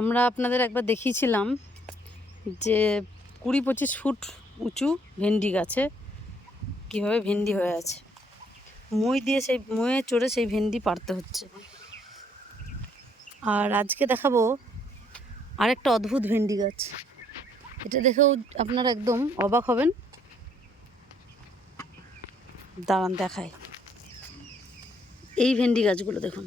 আমরা আপনাদের একবার দেখিয়েছিলাম যে কুড়ি পঁচিশ ফুট উঁচু ভেন্ডি গাছে কীভাবে ভেন্ডি হয়ে আছে। মই দিয়ে সেই ময়ে চড়ে সেই ভেন্ডি পারতে হচ্ছে। আর আজকে দেখাবো আরেকটা অদ্ভুত ভেন্ডি গাছ। এটা দেখেও আপনারা একদম অবাক হবেন। দাঁড়ান দেখায় এই ভেন্ডি গাছগুলো দেখুন।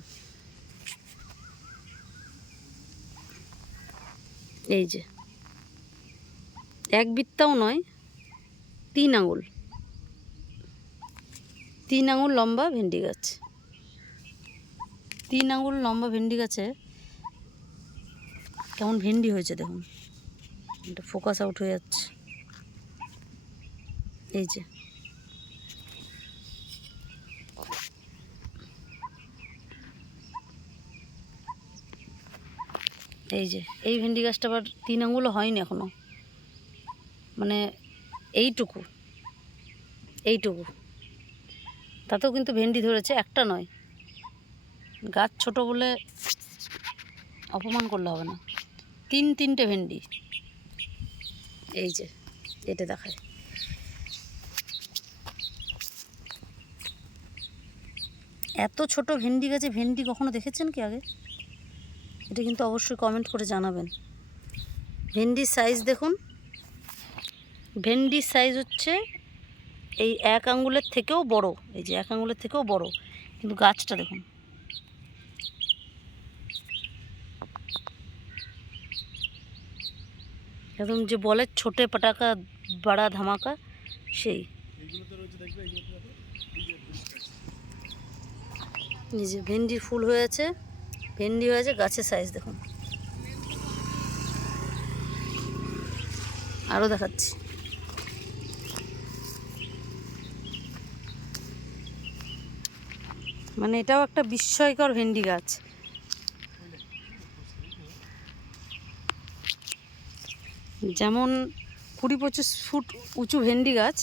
এই যে। এক বৃত্তাও নয়, তিন আঙুল। তিন আঙুল লম্বা ভেন্ডি গাছ। তিন আঙুল লম্বা ভেন্ডি গাছে কেমন ভেন্ডি হয়েছে দেখুন। এটা ফোকাস আউট হয়ে যাচ্ছে। এই যে। এই যে, এই ভেন্ডি গাছটা আবার তিন আঙুলও হয়নি এখনও। মানে এইটুকু এইটুকু। তাতেও কিন্তু ভেন্ডি ধরেছে, একটা নয়। গাছ ছোট বলে অপমান করলে হবে না। তিন তিনটে ভেন্ডি। এই যে, এটা দেখায় এত ছোট ভেন্ডি গাছে ভেন্ডি কখনো দেখেছেন কি আগে? এটা কিন্তু অবশ্যই কমেন্ট করে জানাবেন। ভেন্ডির সাইজ দেখুন। ভেন্ডির সাইজ হচ্ছে এই এক আঙ্গুলের থেকেও বড়, এই যে এক আঙ্গুলের থেকেও বড়। কিন্তু গাছটা দেখুন। একদম যে বলে ছোটে পটাকা, বড়া ধামাকা, সেই। যে ভেন্ডির ফুল হয়েছে। ভেন্ডি হয়েছে, গাছের সাইজ দেখুন। আরও দেখাচ্ছি। মানে এটাও একটা বিস্ময়কর ভেন্ডি গাছ। যেমন কুড়ি পঁচিশ ফুট উঁচু ভেন্ডি গাছ,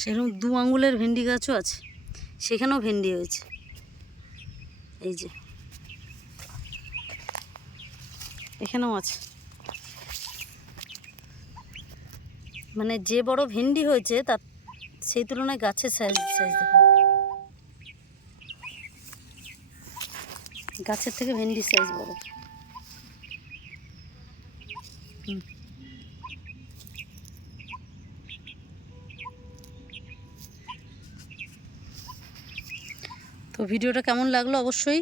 সেরকম দু আঙুলের ভেন্ডি গাছও আছে। সেখানেও ভেন্ডি হয়েছে। এই যে। এখানেও আছে। মানে যে বড় ভেন্ডি হয়েছে, তার সেই তুলনায় গাছের সাইজ সাইজ দেখুন। গাছের থেকে ভেন্ডির সাইজ বড়। হুম। তো ভিডিওটা কেমন লাগল অবশ্যই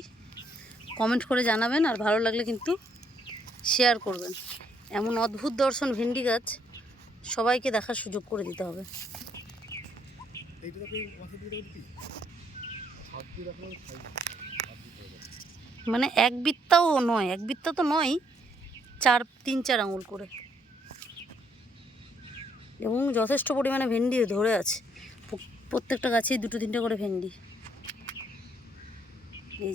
কমেন্ট করে জানাবেন আর ভালো লাগলে কিন্তু শেয়ার করবেন। এমন অদ্ভুত দর্শন ভেন্ডি গাছ সবাইকে দেখার সুযোগ করে দিতে হবে। মানে এক বিত্তাও নয়, এক বিত্তা তো নয়, চার, তিন, চার আঙুল করে। এবং যথেষ্ট পরিমাণে ভেন্ডি ধরে আছে। প্রত্যেকটা গাছেই দুটো, তিনটে করে ভেন্ডি। এই